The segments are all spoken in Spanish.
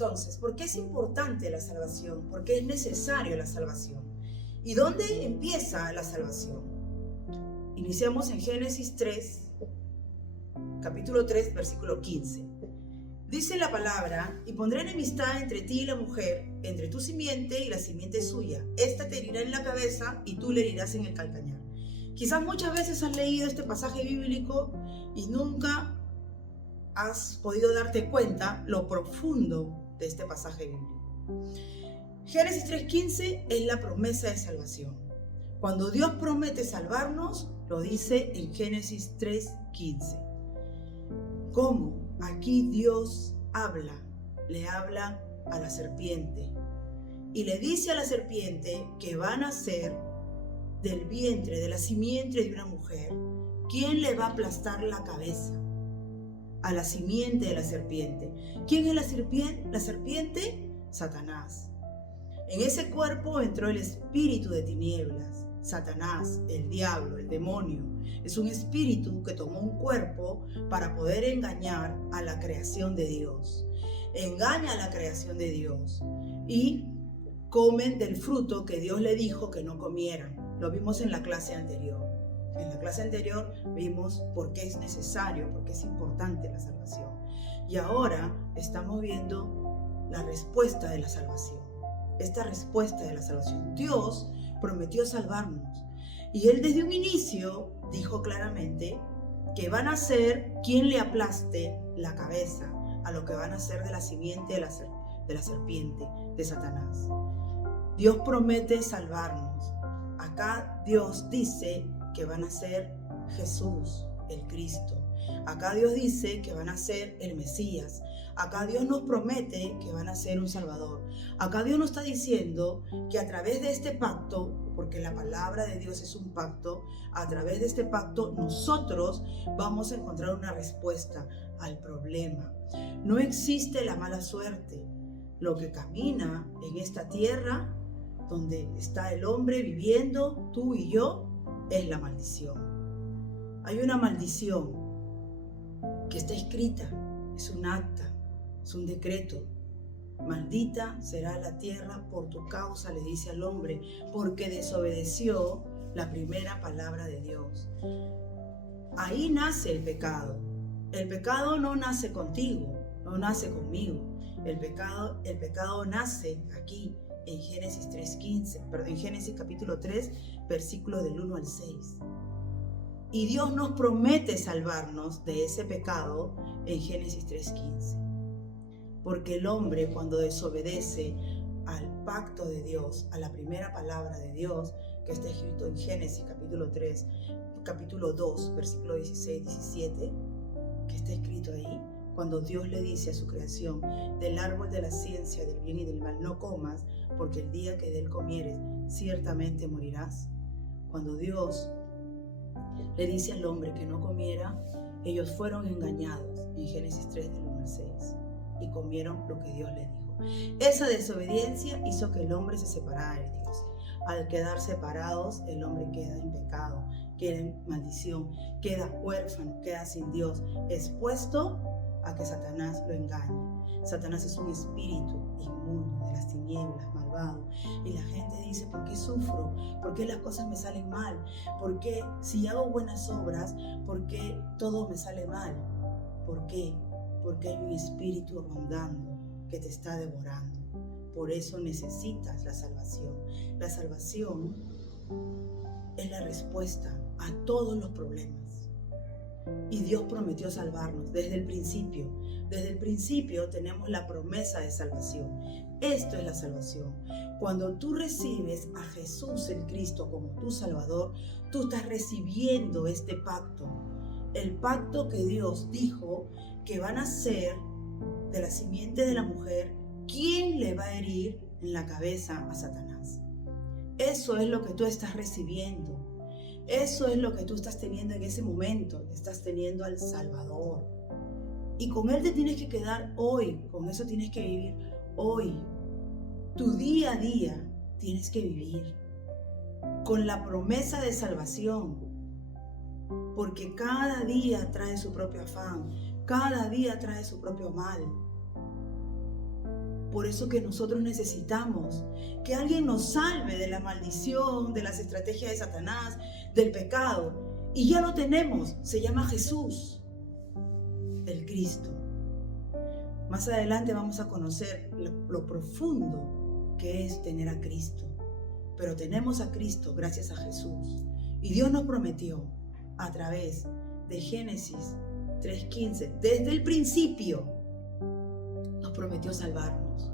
entonces, ¿por qué es importante la salvación? ¿Por qué es necesario la salvación? ¿Y dónde empieza la salvación? Iniciamos en Génesis 3, capítulo 3, versículo 15. Dice la palabra: y pondré enemistad entre ti y la mujer, entre tu simiente y la simiente suya. Esta te herirá en la cabeza y tú le herirás en el calcañar. Quizás muchas veces has leído este pasaje bíblico y nunca has podido darte cuenta lo profundo de este pasaje bíblico. Génesis 3:15 es la promesa de salvación. Cuando Dios promete salvarnos, lo dice en Génesis 3:15. ¿Cómo? Aquí Dios le habla a la serpiente y le dice a la serpiente que van a ser del vientre, de la simiente de una mujer. ¿Quién le va a aplastar la cabeza? A la simiente de la serpiente. ¿Quién es la serpiente? La serpiente, Satanás. En ese cuerpo entró el espíritu de tinieblas. Satanás, el diablo, el demonio, es un espíritu que tomó un cuerpo para poder engañar a la creación de Dios. Engaña a la creación de Dios y comen del fruto que Dios le dijo que no comieran. Lo vimos en la clase anterior. En la clase anterior vimos por qué es necesario, por qué es importante la salvación. Y ahora estamos viendo la respuesta de la salvación. Esta respuesta de la salvación. Dios prometió salvarnos. Y Él desde un inicio dijo claramente que van a ser quien le aplaste la cabeza a lo que van a ser de la simiente de la serpiente, de Satanás. Dios promete salvarnos. Acá Dios dice que van a ser Jesús, el Cristo. Acá Dios dice que van a ser el Mesías. Acá Dios nos promete que van a ser un Salvador. Acá Dios nos está diciendo que a través de este pacto, porque la palabra de Dios es un pacto, a través de este pacto nosotros vamos a encontrar una respuesta al problema. No existe la mala suerte. Lo que camina en esta tierra, donde está el hombre viviendo, tú y yo, es la maldición. Hay una maldición que está escrita, es un acta, es un decreto. Maldita será la tierra por tu causa, le dice al hombre, porque desobedeció la primera palabra de Dios. Ahí nace el pecado. El pecado no nace contigo, no nace conmigo. El pecado nace aquí en Génesis 3:15, en Génesis capítulo 3, versículo del 1 al 6. Y Dios nos promete salvarnos de ese pecado en Génesis 3:15. Porque el hombre, cuando desobedece al pacto de Dios, a la primera palabra de Dios, que está escrito en Génesis capítulo 2, versículo 16-17, que está escrito ahí, cuando Dios le dice a su creación: del árbol de la ciencia del bien y del mal no comas, porque el día que de él comieres, ciertamente morirás. Cuando Dios le dice al hombre que no comiera, ellos fueron engañados en Génesis 3, del 1 al 6, y comieron lo que Dios le dijo. Esa desobediencia hizo que el hombre se separara de Dios. Al quedar separados, el hombre queda en pecado, queda en maldición, queda huérfano, queda sin Dios, expuesto a que Satanás lo engañe. Satanás es un espíritu inmundo de las tinieblas, malvado. Y la gente dice: ¿por qué sufro? ¿Por qué las cosas me salen mal? ¿Por qué si hago buenas obras, por qué todo me sale mal? ¿Por qué? Porque hay un espíritu rondando que te está devorando. Por eso necesitas la salvación. La salvación es la respuesta a todos los problemas. Y Dios prometió salvarnos desde el principio. Desde el principio tenemos la promesa de salvación. Esto es la salvación. Cuando tú recibes a Jesús el Cristo como tu Salvador, tú estás recibiendo este pacto. El pacto que Dios dijo que van a ser de la simiente de la mujer quien le va a herir en la cabeza a Satanás. Eso es lo que tú estás recibiendo. Eso es lo que tú estás teniendo en ese momento. Estás teniendo al Salvador. Y con Él te tienes que quedar hoy. Con eso tienes que vivir hoy. Tu día a día tienes que vivir con la promesa de salvación. Porque cada día trae su propio afán. Cada día trae su propio mal. Por eso que nosotros necesitamos que alguien nos salve de la maldición, de las estrategias de Satanás, del pecado. Y ya lo tenemos, se llama Jesús, el Cristo. Más adelante vamos a conocer lo profundo que es tener a Cristo. Pero tenemos a Cristo gracias a Jesús. Y Dios nos prometió a través de Génesis 3:15, desde el principio, nos prometió salvarnos.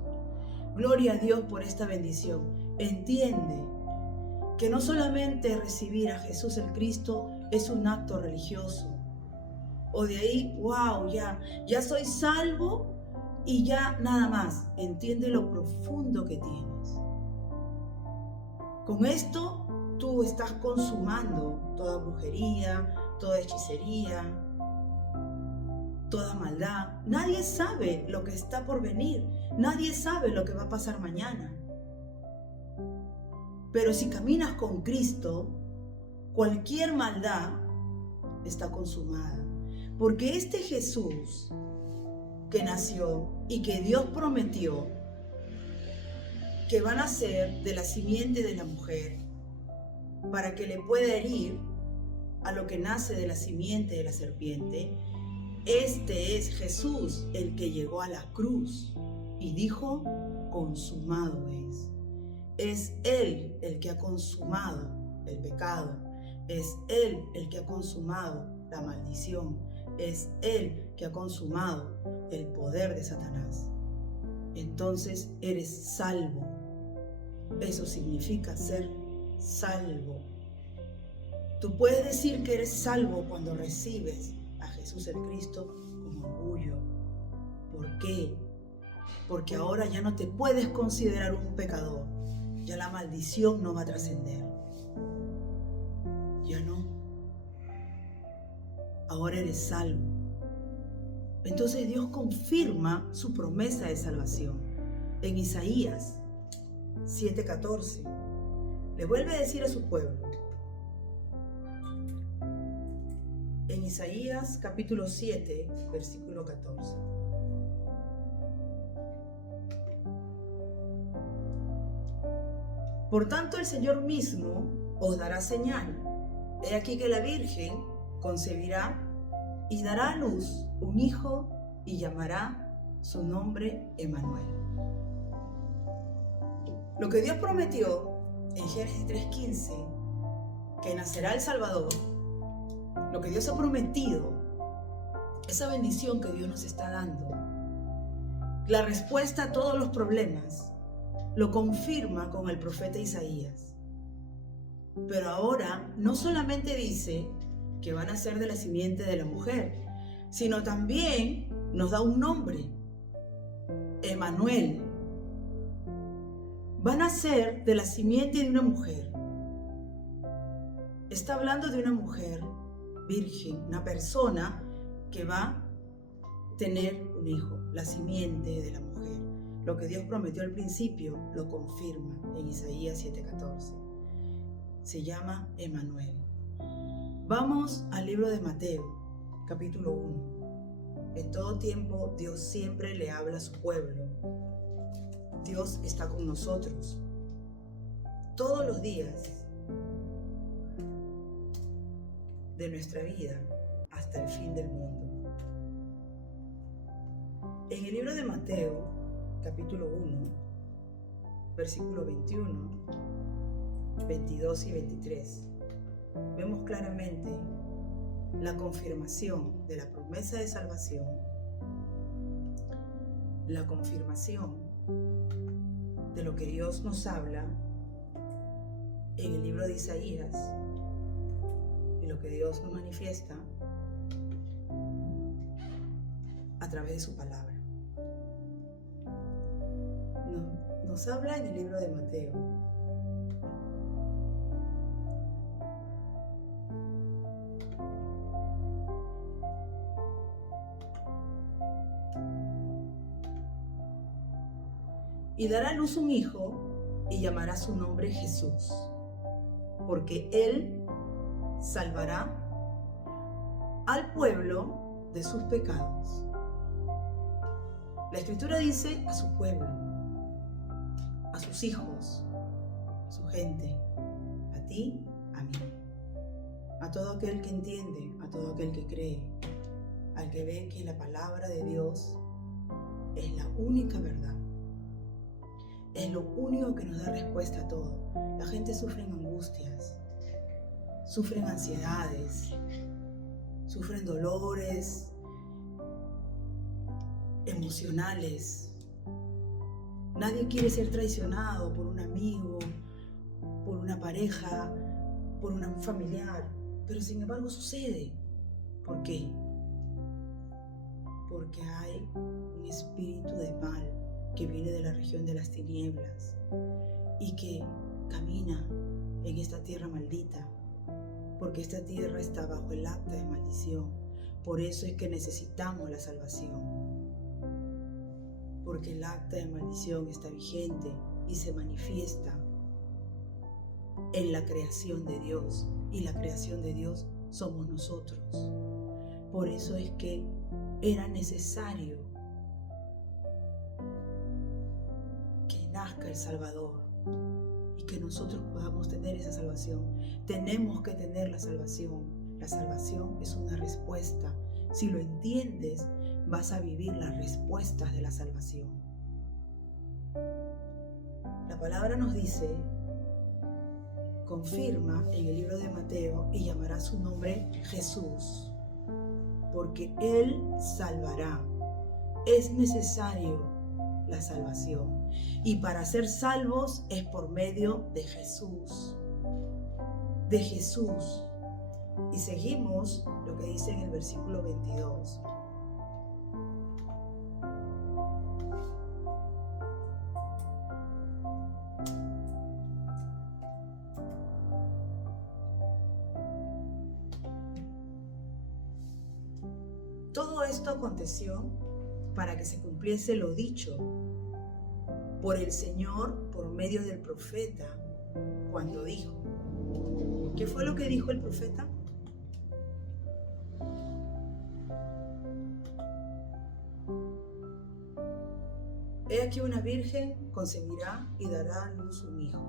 Gloria a Dios por esta bendición. Entiende que no solamente recibir a Jesús el Cristo es un acto religioso. O de ahí, wow, ya soy salvo y ya nada más. Entiende lo profundo que tienes. Con esto tú estás consumando toda brujería, toda hechicería, toda maldad. Nadie sabe lo que está por venir. Nadie sabe lo que va a pasar mañana. Pero si caminas con Cristo, cualquier maldad está consumada. Porque este Jesús que nació y que Dios prometió que va a nacer de la simiente de la mujer para que le pueda herir a lo que nace de la simiente de la serpiente, este es Jesús el que llegó a la cruz y dijo, consumado es. Es Él el que ha consumado el pecado. Es Él el que ha consumado la maldición. Es Él que ha consumado el poder de Satanás. Entonces eres salvo. Eso significa ser salvo. Tú puedes decir que eres salvo cuando recibes a Jesús el Cristo con orgullo. ¿Por qué? Porque ahora ya no te puedes considerar un pecador. Ya la maldición no va a trascender. Ya no. Ahora eres salvo. Entonces Dios confirma su promesa de salvación. En Isaías 7:14 le vuelve a decir a su pueblo. En Isaías capítulo 7, versículo 14. Por tanto, el Señor mismo os dará señal. He aquí que la Virgen concebirá y dará a luz un hijo y llamará su nombre Emmanuel. Lo que Dios prometió en Génesis 3:15, que nacerá el Salvador, lo que Dios ha prometido, esa bendición que Dios nos está dando, la respuesta a todos los problemas, lo confirma con el profeta Isaías. Pero ahora no solamente dice que van a ser de la simiente de la mujer, sino también nos da un nombre, Emmanuel. Van a ser de la simiente de una mujer. Está hablando de una mujer virgen, una persona que va a tener un hijo, la simiente de la mujer. Lo que Dios prometió al principio lo confirma en Isaías 7:14. Se llama Emmanuel. Vamos al libro de Mateo, capítulo 1. En todo tiempo Dios siempre le habla a su pueblo. Dios está con nosotros todos los días de nuestra vida hasta el fin del mundo. En el libro de Mateo, capítulo 1, versículo 21, 22 y 23, vemos claramente la confirmación de la promesa de salvación, la confirmación de lo que Dios nos habla en el libro de Isaías y lo que Dios nos manifiesta a través de su palabra. Nos habla en el libro de Mateo. Y dará a luz un hijo y llamará su nombre Jesús, porque él salvará al pueblo de sus pecados. La Escritura dice a su pueblo. a sus hijos, a su gente, a ti, a mí, a todo aquel que entiende, a todo aquel que cree, al que ve que la palabra de Dios es la única verdad. Es lo único que nos da respuesta a todo. La gente sufre angustias, sufren ansiedades, sufren dolores emocionales. Nadie quiere ser traicionado por un amigo, por una pareja, por un familiar, pero sin embargo sucede. ¿Por qué? Porque hay un espíritu de mal que viene de la región de las tinieblas y que camina en esta tierra maldita, porque esta tierra está bajo el acta de maldición. Por eso es que necesitamos la salvación, porque el acta de maldición está vigente y se manifiesta en la creación de Dios, y la creación de Dios somos nosotros. Por eso es que era necesario que nazca el Salvador y que nosotros podamos tener esa salvación. Tenemos que tener la salvación. La salvación es una respuesta. Si lo entiendes, vas a vivir las respuestas de la salvación. La palabra nos dice, confirma en el libro de Mateo, y llamará su nombre Jesús, porque Él salvará. Es necesario la salvación. Y para ser salvos es por medio de Jesús. De Jesús. Y seguimos lo que dice en el versículo 22. Todo esto aconteció para que se cumpliese lo dicho por el Señor por medio del profeta, cuando dijo. ¿Qué fue lo que dijo el profeta? He aquí una virgen concebirá y dará a luz un hijo,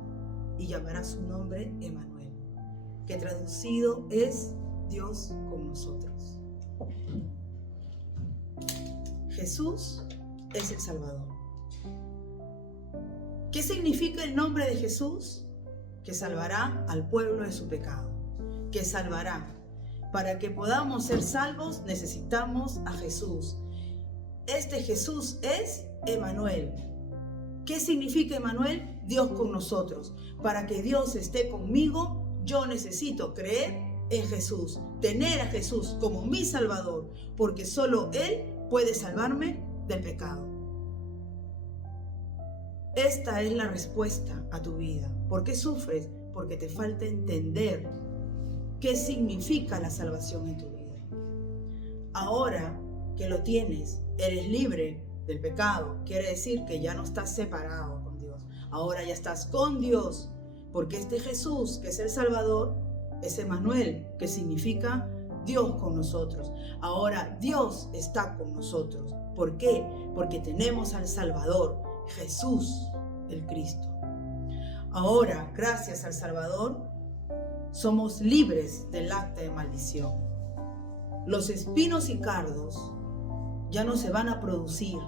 y llamará su nombre Emmanuel, que traducido es Dios con nosotros. Jesús es el Salvador. ¿Qué significa el nombre de Jesús? Que salvará al pueblo de su pecado. Que salvará. Para que podamos ser salvos necesitamos a Jesús. Este Jesús es Emmanuel. ¿Qué significa Emmanuel? Dios con nosotros. Para que Dios esté conmigo, yo necesito creer en Jesús, tener a Jesús como mi Salvador, porque solo Él puede salvarme del pecado. Esta es la respuesta a tu vida. ¿Por qué sufres? Porque te falta entender qué significa la salvación en tu vida. Ahora que lo tienes, eres libre del pecado. Quiere decir que ya no estás separado con Dios. Ahora ya estás con Dios, porque este Jesús, que es el Salvador, es Emmanuel, que significa Dios con nosotros. Ahora Dios está con nosotros. ¿Por qué? Porque tenemos al Salvador, Jesús el Cristo. Ahora, gracias al Salvador, somos libres del acta de maldición. Los espinos y cardos ya no se van a producir.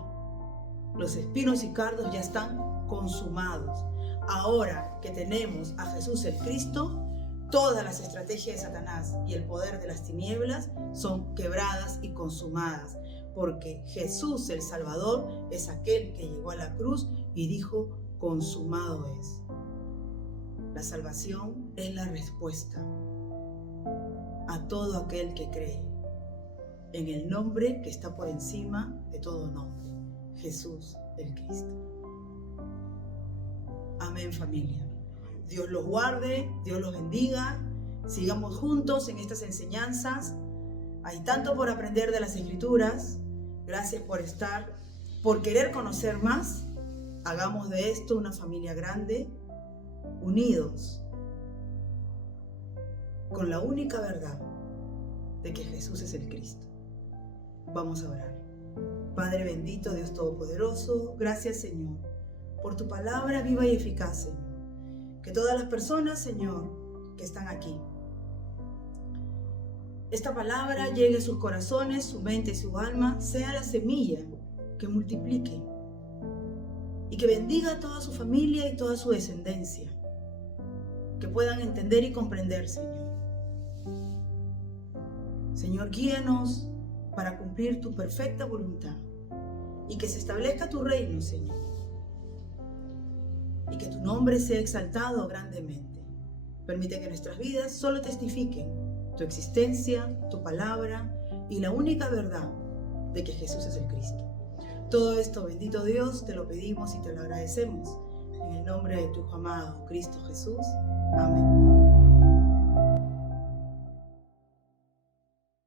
Los espinos y cardos ya están consumados. Ahora que tenemos a Jesús el Cristo, todas las estrategias de Satanás y el poder de las tinieblas son quebradas y consumadas, porque Jesús el Salvador es aquel que llegó a la cruz y dijo, consumado es. La salvación es la respuesta a todo aquel que cree en el nombre que está por encima de todo nombre, Jesús el Cristo. Amén, familia. Dios los guarde, Dios los bendiga. Sigamos juntos en estas enseñanzas. Hay tanto por aprender de las Escrituras. Gracias por estar, por querer conocer más. Hagamos de esto una familia grande, unidos, con la única verdad de que Jesús es el Cristo. Vamos a orar. Padre bendito, Dios Todopoderoso, gracias Señor por tu palabra viva y eficaz, Señor. Que todas las personas, Señor, que están aquí, esta palabra llegue a sus corazones, su mente y su alma, sea la semilla que multiplique y que bendiga a toda su familia y toda su descendencia, que puedan entender y comprender, Señor. Señor, guíanos para cumplir tu perfecta voluntad y que se establezca tu reino, Señor, y que tu nombre sea exaltado grandemente. Permite que nuestras vidas solo testifiquen tu existencia, tu palabra y la única verdad de que Jesús es el Cristo. Todo esto, bendito Dios, te lo pedimos y te lo agradecemos. En el nombre de tu Hijo amado, Cristo Jesús. Amén.